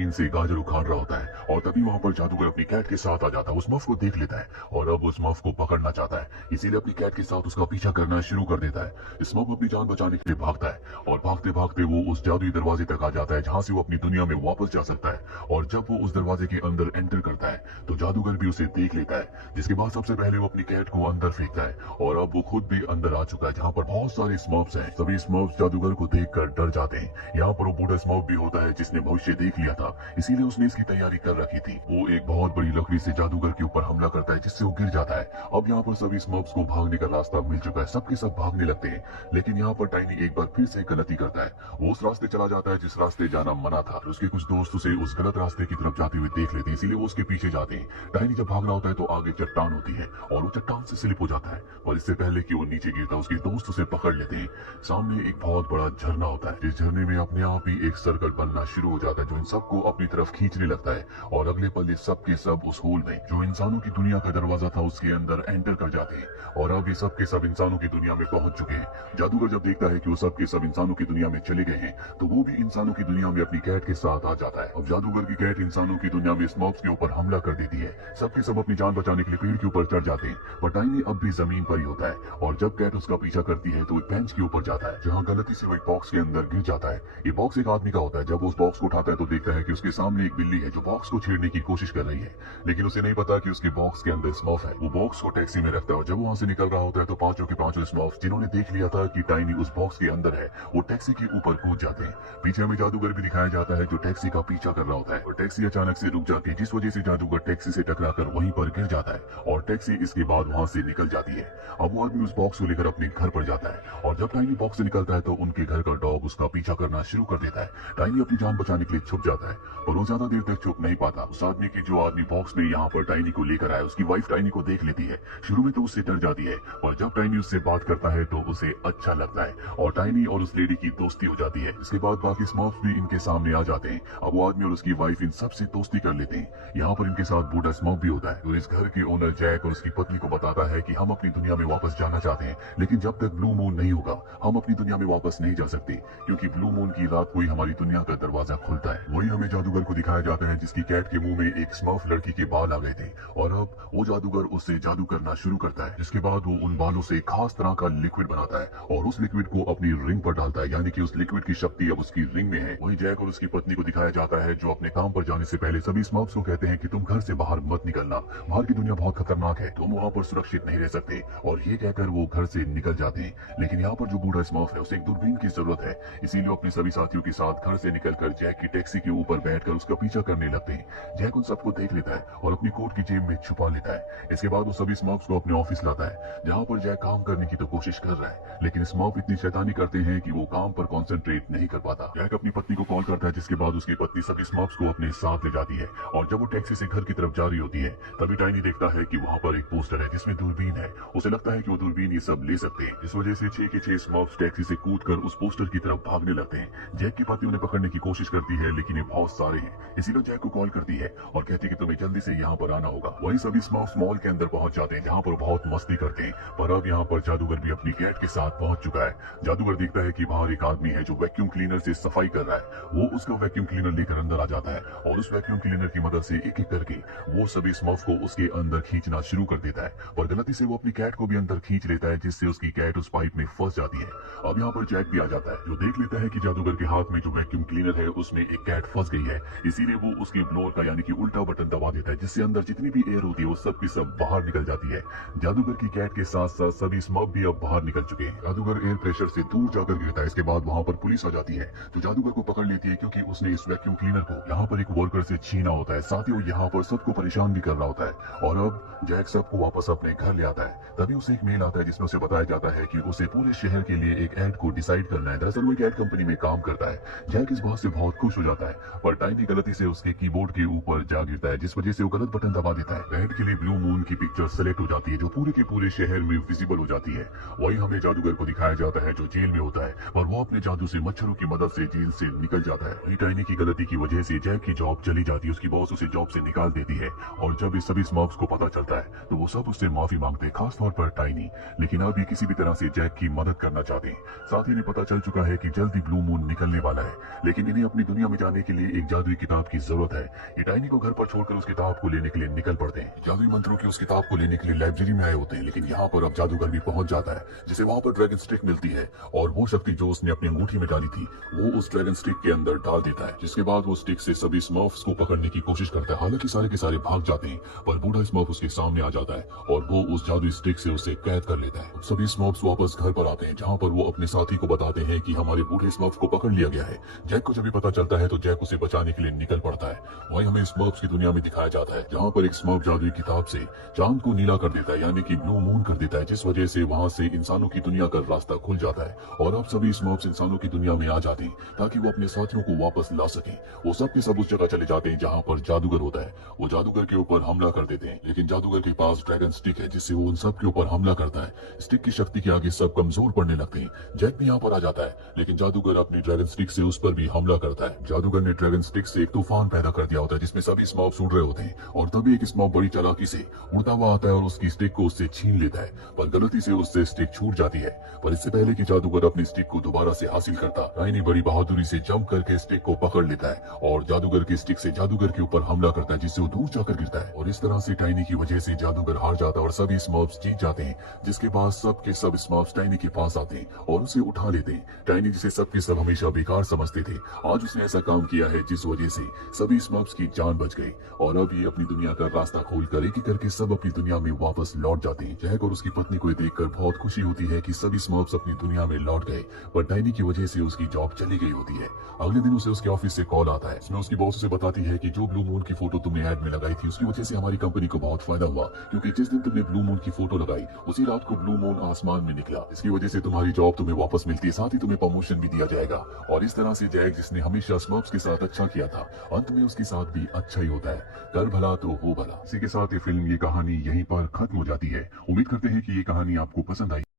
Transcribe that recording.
जमीन से गाजर उखाड़ रहा होता है और तभी वहाँ पर जादूगर अपनी कैट के साथ आ जाता है। उस मफ को देख लेता है और अब उस मफ को पकड़ना चाहता है, इसीलिए अपनी कैट के साथ उसका पीछा करना शुरू कर देता है। स्मफ अपनी जान बचाने के लिए भागता है और भागते भागते वो उस जादुई दरवाजे तक आ जाता है जहाँ से वो अपनी दुनिया में वापस जा सकता है। और जब वो उस दरवाजे के अंदर एंटर करता है तो जादूगर भी उसे देख लेता है, जिसके बाद सबसे पहले वो अपनी कैट को अंदर फेंकता है और अब वो खुद भी अंदर आ चुका है जहाँ पर बहुत सारे स्मर्फ्स हैं। सभी स्मर्फ्स जादूगर को देखकर डर जाते हैं। यहाँ पर वो बूढ़ा स्मर्फ भी होता है जिसने भविष्य देख लिया था, इसीलिए उसने इसकी तैयारी कर रखी थी। वो एक बहुत बड़ी लकड़ी से जादूगर के ऊपर हमला करता है जिससे वो गिर जाता है। अब यहाँ पर सभी स्मर्फ्स को भागने का रास्ता मिल चुका है, सबके सब भागने लगते हैं, लेकिन यहाँ पर टाइनी एक बार फिर से गलती करता है। वो उस रास्ते चला जाता है जिस रास्ते जाना मना था। उसके कुछ दोस्त उसे उस गलत रास्ते की तरफ जाते हुए देख लेते हैं, इसीलिए वो उसके पीछे जाते हैं। टाइनी जब भाग रहा होता है तो आगे चट्टान होती है और वो चट्टान से स्लिप हो जाता है, और इससे पहले कि वो नीचे गिरता उसके दोस्त उसे पकड़ लेते हैं। सामने एक बहुत बड़ा झरना होता है, जिस झरने में अपने आप ही एक सर्कल बनना शुरू हो जाता है जो इन सबको अपनी तरफ खींचने लगता है। और अगले पल ये सब के सब उस होल में जो इंसानों की दुनिया का दरवाजा था उसके अंदर एंटर कर जाते हैं, और अब ये सब के सब इंसानों की दुनिया में पहुंच चुके हैं। जादूगर जब देखता है कि वो सब के सब इंसानों की दुनिया में चले गए हैं तो वो भी इंसानों की दुनिया में अपनी कैट के साथ आ जाता है। अब जादूगर की कैट इंसानों की दुनिया में स्मॉब्स के ऊपर हमला कर देती है। सबके सब अपनी जान बचाने के लिए पेड़ के ऊपर चढ़ जाते हैं, पर टाइनी अब भी जमीन पर ही होता है। और जब कैट उसका पीछा करती है तो एक बेंच के ऊपर जाता है जहाँ गलती से वो एक बॉक्स के अंदर गिर जाता है। ये बॉक्स एक आदमी का होता है। जब वो उस बॉक्स को उठाता है तो देखता है कि उसके सामने एक बिल्ली है जो बॉक्स को छेड़ने की कोशिश कर रही है, लेकिन उसे नहीं पता कि उसके बॉक्स के अंदर स्मॉफ है। वो बॉक्स को टैक्सी में रखता है और जब वो वहाँ से निकल रहा होता है तो पांचों के पांचों स्मॉफ जिन्होंने देख लिया था कि टाइनी उस बॉक्स के अंदर है वो टैक्सी के ऊपर कूद जाते हैं। पीछे हमें जादूगर भी दिखाया जाता है जो टैक्सी का पीछा कर रहा होता है, और टैक्सी अचानक से रुक जाती है जिस वजह से जादूगर टैक्सी से टकराकर वहीं पर गिर जाता है और टैक्सी इसके बाद वहाँ से निकल जाती है। अब वो आदमी उस बॉक्स को लेकर अपने घर पर जाता है और जब टाइनी बॉक्स से निकलता है तो उनके घर का डॉग उसका पीछा करना शुरू कर देता है। टाइनी अपनी जान बचाने के लिए छुप जाता है पर वो ज्यादा देर तक छुप नहीं पाता। उस आदमी की जो आदमी बॉक्स में यहाँ पर टाइनी को लेकर आया उसकी वाइफ टाइनी को देख लेती है। शुरू में तो उससे डर जाती है और जब टाइनी उससे बात करता है तो उसे अच्छा लगता है और टाइनी और उस लेडी की दोस्ती हो जाती है। इसके बाद बाकी स्मॉफ्स भी इनके सामने आ जाते हैं। अब वो आदमी और उसकी वाइफ इन सबसे दोस्ती कर लेते हैं। यहाँ पर इनके साथ बूढ़ा स्मॉफ भी होता है जो इस घर के ओनर जैक और उसकी पत्नी को बताता है कि हम अपनी दुनिया में वापस जाना चाहते हैं, लेकिन जब तक ब्लू मून नहीं होगा हम अपनी दुनिया में वापस नहीं जा सकते, क्योंकि ब्लू मून की रात को ही हमारी दुनिया का दरवाजा खुलता है। वही हमें जादूगर को दिखाया जाता है जिसकी कैट के मुंह में एक स्मर्फ लड़की के बाल आ गए थे और अब वो जादूगर उससे जादू करना शुरू करता है, जिसके बाद वो उन बालों से खास तरह का लिक्विड बनाता है और उस लिक्विड को अपनी रिंग पर डालता है, यानी कि उस लिक्विड की शक्ति अब उसकी रिंग में है। वही जैक और उसकी पत्नी को दिखाया जाता है जो अपने काम पर जाने से पहले सभी स्मर्फ्स को कहते हैं कि तुम घर से बाहर मत निकलना, बाहर की दुनिया बहुत खतरनाक है, तुम वहाँ पर सुरक्षित नहीं रह सकते, और ये कहकर वो घर से निकल जाते हैं। लेकिन यहाँ पर जो बूढ़ा स्मर्फ है उसे एक दूरबीन की जरूरत है, इसीलिए अपने सभी साथियों के साथ घर से निकलकर जैक की टैक्सी के ऊपर बैठकर उसका पीछा करने लगते हैं। जैक उन सबको देख लेता है और अपनी कोट की जेब में छुपा लेता है। इसके बाद वो सभी स्मर्फ्स को अपने ऑफिस लाता है जहाँ पर जैक काम करने की तो कोशिश कर रहा है, लेकिन स्मर्फ इतनी शैतानी करते हैं कि वो काम पर कॉन्सेंट्रेट नहीं कर पाता। जैक अपनी पत्नी को कॉल करता है जिसके बाद उसकी पत्नी सभी स्मर्फ्स को अपने साथ ले जाती है और जब वो टैक्सी से घर की तरफ जा रही होती है तभी टाइनी देखता है कि वहाँ पर एक पोस्टर है जिसमें दूरबीन है। उसे लगता है कि वो दूरबीन ये सब ले सकते हैं, इस वजह से 6 के 6 स्मर्फ्स टैक्सी से कूदकर उस पोस्टर की तरफ भागने लगते हैं। जैक की पत्नी उन्हें पकड़ने की कोशिश करती है लेकिन ये बहुत सारे हैं, इसीलिए जैक को कॉल करती है और कहती है कि तुम्हें जल्दी से यहाँ पर आना होगा। वहीं सभी स्मर्फ्स मॉल के अंदर पहुंच जाते हैं जहाँ पर बहुत मस्ती करते हैं, पर अब यहाँ पर जादूगर भी अपनी कैट के साथ पहुंच चुका है। जादूगर देखता है कि बाहर एक आदमी है जो वैक्यूम क्लीनर से सफाई कर रहा है। वो उसका वैक्यूम क्लीनर लेकर अंदर आ जाता है और उस वैक्यूम क्लीनर की मदद से एक एक करके वो सभी स्मर्फ को उसके अंदर खींचना शुरू कर देता है, और गलती से वो अपनी कैट को भी अंदर खींच लेता है जिससे उसकी कैट उस पाइप में फंस जाती है। अब यहाँ पर जैक भी आ जाता है जो देख लेता है कि जादूगर के हाथ में जो वैक्यूम क्लीनर है उसमें एक कैट फंस गई है, इसीलिए वो उसके ब्लोअर का यानी कि उल्टा बटन दबा देता है जिससे अंदर जितनी भी एयर होती है वो सब की सब बाहर निकल जाती है। जादूगर की कैट के साथ साथ सभी स्मर्फ भी अब बाहर निकल चुके हैं। जादूगर एयर प्रेशर से दूर जाकर गिरता है। इसके बाद वहाँ पर पुलिस आ जाती है जो जादूगर को पकड़ लेती है क्योंकि उसने इस वैक्यूम क्लीनर को यहाँ पर एक वर्कर से छीना होता है, साथ ही वो यहाँ पर सबको परेशान भी कर रहा होता है। और अब जैक सबको वापस अपने घर ले आता है। तभी उसे एक मेल आता है जिसमें उसे बताया जाता है कि उसे पूरे शहर के लिए एक एड को डिसाइड करना है। दरअसल वो एक एड कंपनी में काम करता है। जैक इस बात से बहुत खुश हो जाता है, पर टाइनी गलती से उसके कीबोर्ड के ऊपर जा गिरता है जिस वजह से वो गलत बटन दबा देता है। एड के लिए ब्लू मून की पिक्चर सेलेक्ट हो जाती है जो पूरे के पूरे शहर में विजिबल हो जाती है। वही हमें जादूगर को दिखाया जाता है जो जेल में होता है और वो अपने जादू से मच्छरों की मदद से जेल से निकल जाता है। वही टाइनी की गलती की वजह से जैक की जॉब चली जाती है, उसकी बॉस उसे जॉब से निकाल देती है और जब इस सभी स्मर्फ्स को पता चलता है तो वो सब उससे माफी मांगते हैं, खासतौर पर टाइनी। लेकिन अब ये किसी भी तरह से जैक की मदद करना चाहते हैं। साथ ही इन्हें पता चल चुका है कि जल्द ही ब्लू मून निकलने वाला है, लेकिन इन्हें अपनी दुनिया में जाने के लिए एक जादुई किताब की जरूरत है। ये टाइनी को घर पर छोड़कर उस किताब को लेने के लिए निकल पड़ते हैं। जादुई मंत्रों की उस किताब को लेने के लिए लाइब्रेरी में आए होते हैं, लेकिन यहाँ पर अब जादूगर भी पहुंच जाता है, जिसे वहां पर ड्रैगन स्टिक मिलती है और वो शक्ति जो उसने अपनी अंगूठी में डाली थी वो उस ड्रैगन स्टिक के अंदर डाल देता है, जिसके बाद वो स्टिक से सभी स्मर्फ्स को पकड़ने की कोशिश करता है। हालांकि सारे के सारे भाग जाते हैं, पर बूढ़ा स्मर्फ उसके सामने आ जाता है और वो उस जादुई स्टिक से उसे कैद कर लेता है। सभी स्मर्फ्स वापस घर पर आते हैं, जहाँ पर वो अपने साथी को बताते हैं कि हमारे बूढ़े स्मर्फ को पकड़ लिया गया है। जैक को जब भी पता चलता है तो जैक उसे बचाने के लिए निकल पड़ता है। वहीं हमें स्मर्फ्स की दुनिया में दिखाया जाता है, जहाँ पर एक स्मर्फ जादुई किताब से चांद को नीला कर देता है, यानी कि ब्लू मून कर देता है, जिस वजह से वहां से इंसानों की दुनिया का रास्ता खुल जाता है और अब सभी स्मर्फ्स इंसानों की दुनिया में आ जाते हैं ताकि वो अपने साथियों को वापस ला सके। वो सब के सब उस जगह चले जाते हैं जहाँ पर जादूगर होता है। वो जादूगर के ऊपर हमला कर देते हैं, लेकिन जादूगर के पास ड्रैगन स्टिक है, जिससे वो उन सब के ऊपर हमला करता है। स्टिक की शक्ति के आगे सब कमजोर पड़ने लगते हैं। जैक भी यहाँ पर आ जाता है, लेकिन जादूगर अपनी ड्रैगन स्टिक से उस पर भी हमला करता है। जादूगर ने ड्रैगन स्टिक से एक तूफान पैदा कर दिया होता है, जिसमें सभी स्मर्फ्स उड़ रहे होते हैं और तभी एक स्मर्फ बड़ी चालाकी से उड़ता हुआ आता है और उसकी स्टिक को उससे छीन लेता है, पर गलती से उससे स्टिक छूट जाती है। पर इससे पहले कि जादूगर अपनी स्टिक को दोबारा से हासिल करता, टाइनी बड़ी बहादुरी से जंप करके स्टिक को पकड़ लेता है और जादूगर की स्टिक से जादूगर के ऊपर हमला करता है, जिससे वो दूर जाकर गिरता है। और इस तरह से टाइनी की वजह से जादूगर हार जाता है और सभी स्मर्फ्स जीत जाते हैं, जिसके बाद सब के सब स्मर्फ्स टाइनी के पास आते हैं और उसे उठा लेते हैं। टाइनी जिसे सब के सब हमेशा बेकार समझते थे, आज उसने ऐसा काम किया है जिस वजह से सभी स्मर्फ्स की जान बच गई और अब ये अपनी दुनिया का रास्ता खोलकर एक एक करके सब अपनी दुनिया में वापस लौट जाते हैं। जैक और उसकी पत्नी को देखकर बहुत खुशी होती है कि सभी स्मर्फ्स अपनी दुनिया में लौट गए, पर टाइनी की वजह से उसकी जॉब चली गई होती है। अगले दिन उसे उसके ऑफिस से कॉल आता है, इसमें उसकी बॉस उसे बताती है कि जो ब्लू मून की फोटो तुमने ऐड में लगाई थी उसकी वजह से हमारी कंपनी को बहुत फायदा हुआ, क्योंकि जिस दिन तुमने ब्लू मून की फोटो लगाई उसी रात को ब्लू मून आसमान में निकला। इसकी वजह से तुम्हारी जॉब तुम्हें वापस मिलती है, साथ ही तुम्हें प्रमोशन भी दिया जाएगा। और इस तरह से जैक, जिसने हमेशा स्मर्फ्स के साथ अच्छा किया था, अंत में उसके साथ भी अच्छा ही होता है। कर भला तो हो भला। इसी के साथ ये फिल्म, ये कहानी यहीं पर खत्म हो जाती है। उम्मीद करते हैं कि ये कहानी आपको पसंद आई।